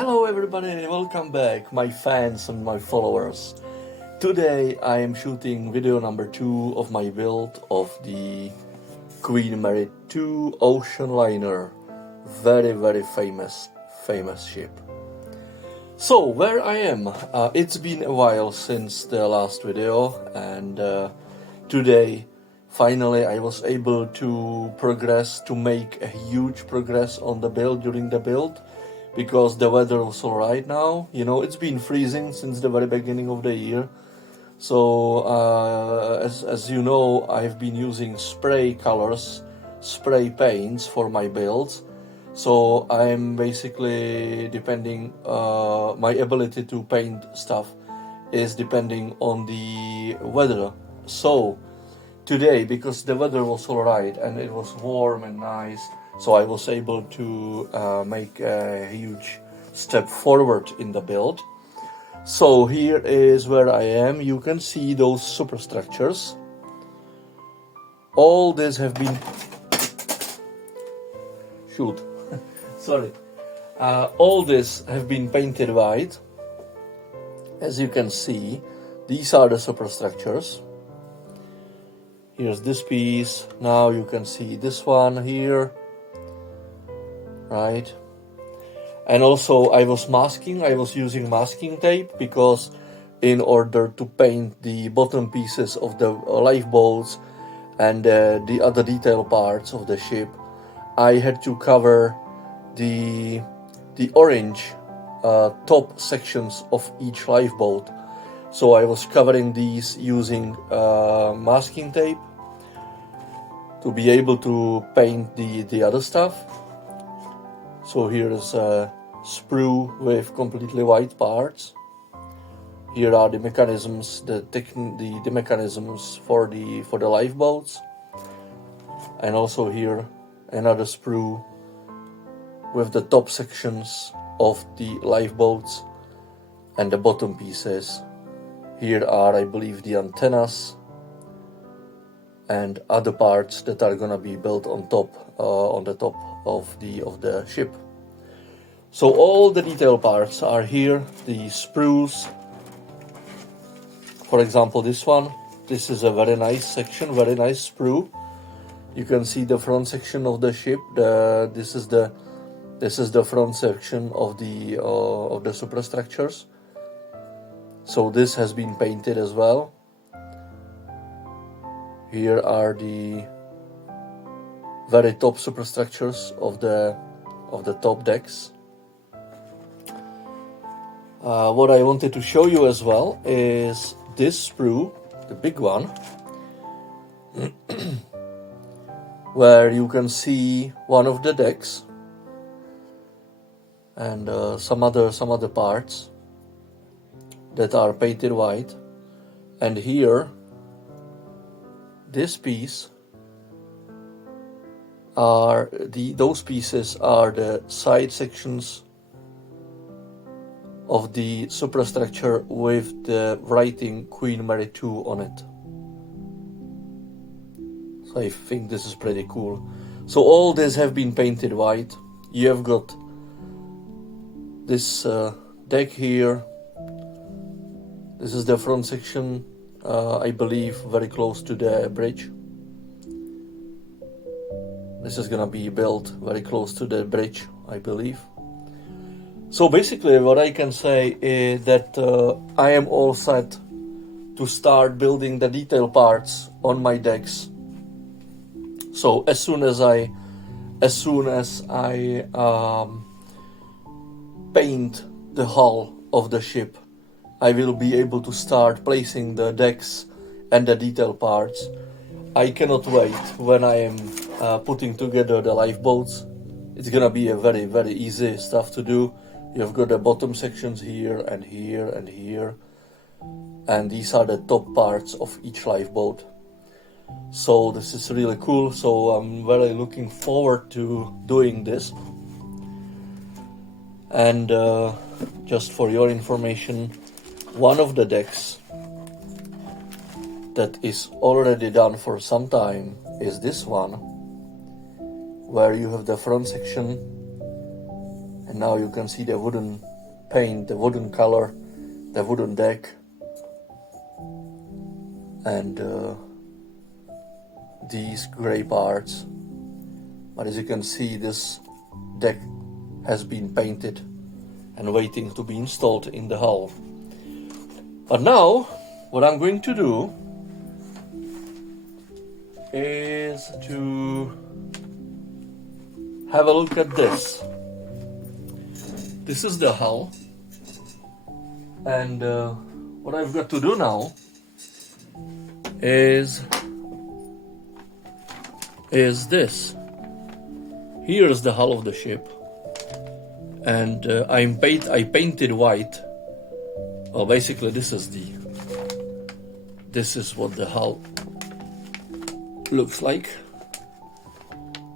Hello everybody, welcome back, my fans and my followers. Today I am shooting video number 2 of my build of the Queen Mary 2 ocean liner. Very famous ship. So where I am, it's been a while since the last video, and today finally I was able to make a huge progress on the build during the build, because the weather was alright now. You know, it's been freezing since the very beginning of the year. So as you know, I've been using spray colors, spray paints for my builds. So I'm basically depending, my ability to paint stuff is depending on the weather. So today, because the weather was alright and it was warm and nice, so I was able to make a huge step forward in the build. So here is where I am. You can see those superstructures. All this have been... Shoot. Sorry. All this have been painted white. As you can see, these are the superstructures. Here's this piece. Now you can see this one here. Right, and also I was using masking tape, because in order to paint the bottom pieces of the lifeboats and the other detail parts of the ship, I had to cover the orange top sections of each lifeboat. So I was covering these using masking tape to be able to paint the other stuff. So here is a sprue with completely white parts. Here are the mechanisms, the mechanisms for the lifeboats, and also here another sprue with the top sections of the lifeboats and the bottom pieces. Here are, I believe, the antennas and other parts that are gonna be built on the top of the ship. So all the detail parts are here. The sprues, for example, this one. This is a very nice section, very nice sprue. You can see the front section of the ship. This is the front section of the superstructures. So this has been painted as well. Here are the very top superstructures of the top decks. What I wanted to show you as well is this sprue, the big one, where you can see one of the decks and some other parts that are painted white. And here, this piece those pieces are the side sections of the superstructure with the writing Queen Mary 2 on it. So I think this is pretty cool. So all this have been painted white. You have got this deck here. This is the front section, I believe very close to the bridge. This is gonna be built very close to the bridge, I believe. So basically what I can say is that I am all set to start building the detail parts on my decks. So as soon as I paint the hull of the ship, I will be able to start placing the decks and the detail parts. I cannot wait when I am putting together the lifeboats. It's gonna be a very easy stuff to do. You've got the bottom sections here and here and here, and these are the top parts of each lifeboat. So this is really cool. So I'm very looking forward to doing this. And just for your information, one of the decks that is already done for some time is this one, where you have the front section, and now you can see the wooden paint the wooden color, the wooden deck, and these gray parts. But as you can see, this deck has been painted and waiting to be installed in the hull. But now, what I'm going to do is to have a look at this. This is the hull, and what I've got to do now is this. Here's the hull of the ship, and I painted white. Well, basically this is what the hull looks like.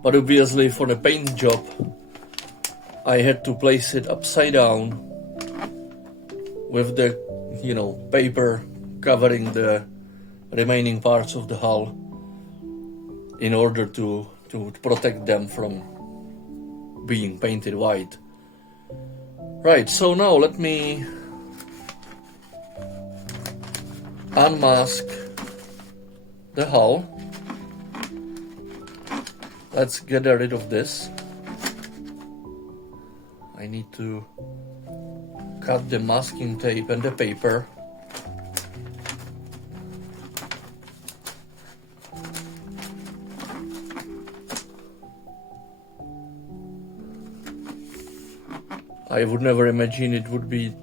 But obviously for the paint job I had to place it upside down with the paper covering the remaining parts of the hull in order to protect them from being painted white. Right, so now let me unmask the hull. Let's get rid of this. I need to cut the masking tape and the paper. I would never imagine it would be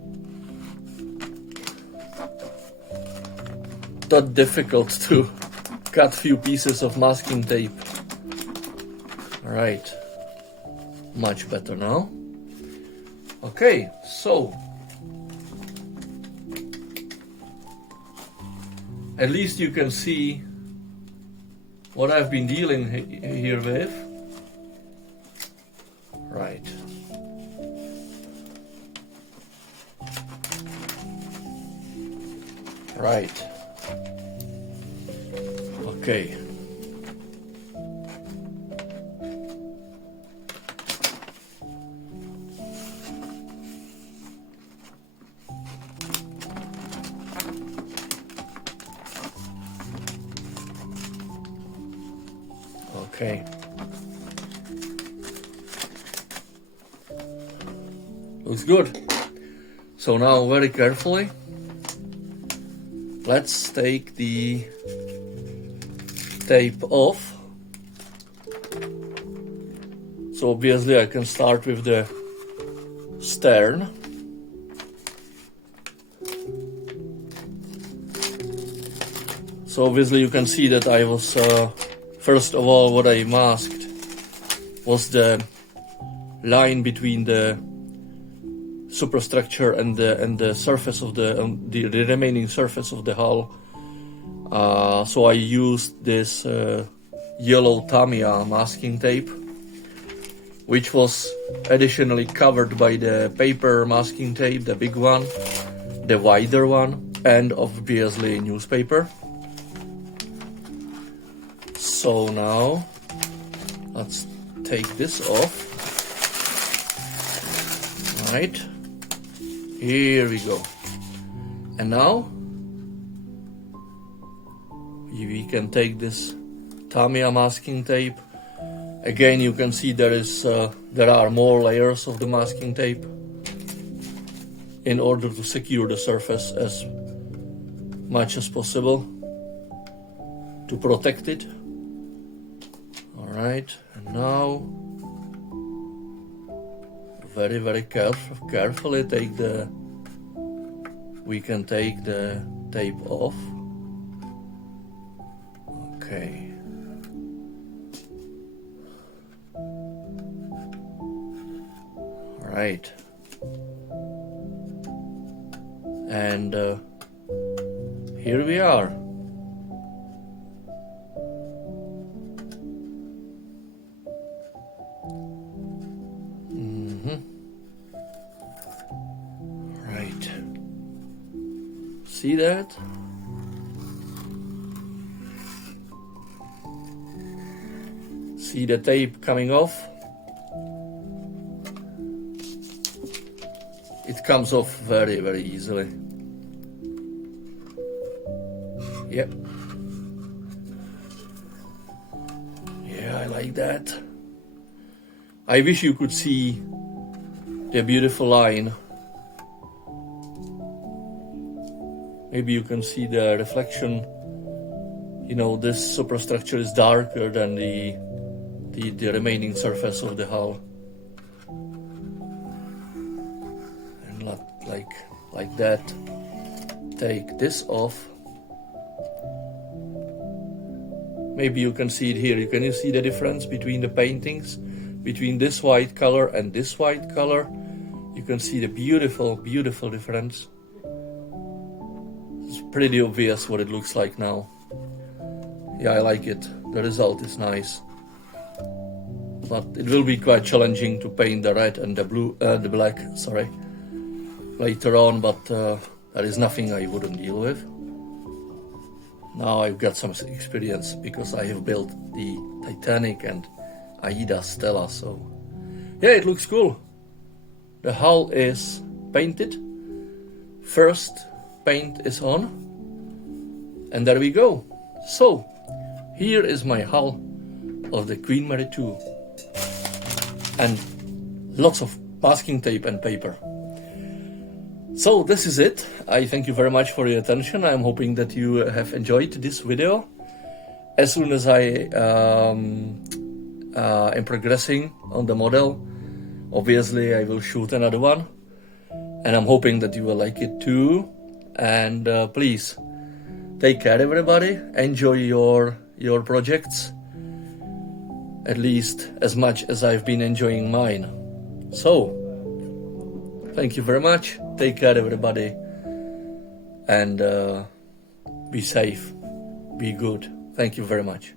that difficult to cut few pieces of masking tape. Right, much better now. Okay, so at least you can see what I've been dealing here with. Right. Right. Okay. Okay. Looks good. So now very carefully, let's take the tape off. So obviously I can start with the stern. So obviously you can see that I was first of all, what I masked was the line between the superstructure and the surface of the remaining surface of the hull. So I used this yellow Tamiya masking tape, which was additionally covered by the paper masking tape, the big one, the wider one, and obviously newspaper. So now let's take this off. Right, here we go. And now we can take this Tamiya masking tape. Again, you can see there are more layers of the masking tape in order to secure the surface as much as possible to protect it. Alright, and now very carefully we can take the tape off. Okay. Alright. And here we are. See that? See the tape coming off? it comes off very, very easily. Yep. Yeah, I like that. I wish you could see the beautiful line. Maybe you can see the reflection. You know, this superstructure is darker than the remaining surface of the hull. And like that. Take this off. Maybe you can see it here. Can you see the difference between the paintings? Between this white color and this white color? You can see the beautiful, beautiful difference. It's pretty obvious what it looks like now. Yeah, I like it. The result is nice. But it will be quite challenging to paint the red and the blue, the black, sorry, later on, but that is nothing I wouldn't deal with. Now I've got some experience because I have built the Titanic and Aida Stella, so yeah, it looks cool. The hull is painted. First paint is on, and there we go. So here is my hull of the Queen Mary 2, and lots of masking tape and paper. So this is it. I thank you very much for your attention. I'm hoping that you have enjoyed this video. As soon as I am progressing on the model, obviously I will shoot another one, and I'm hoping that you will like it too. And please take care, everybody. Enjoy your projects, at least as much as I've been enjoying mine. So thank you very much. Take care, everybody, and be safe, be good. Thank you very much.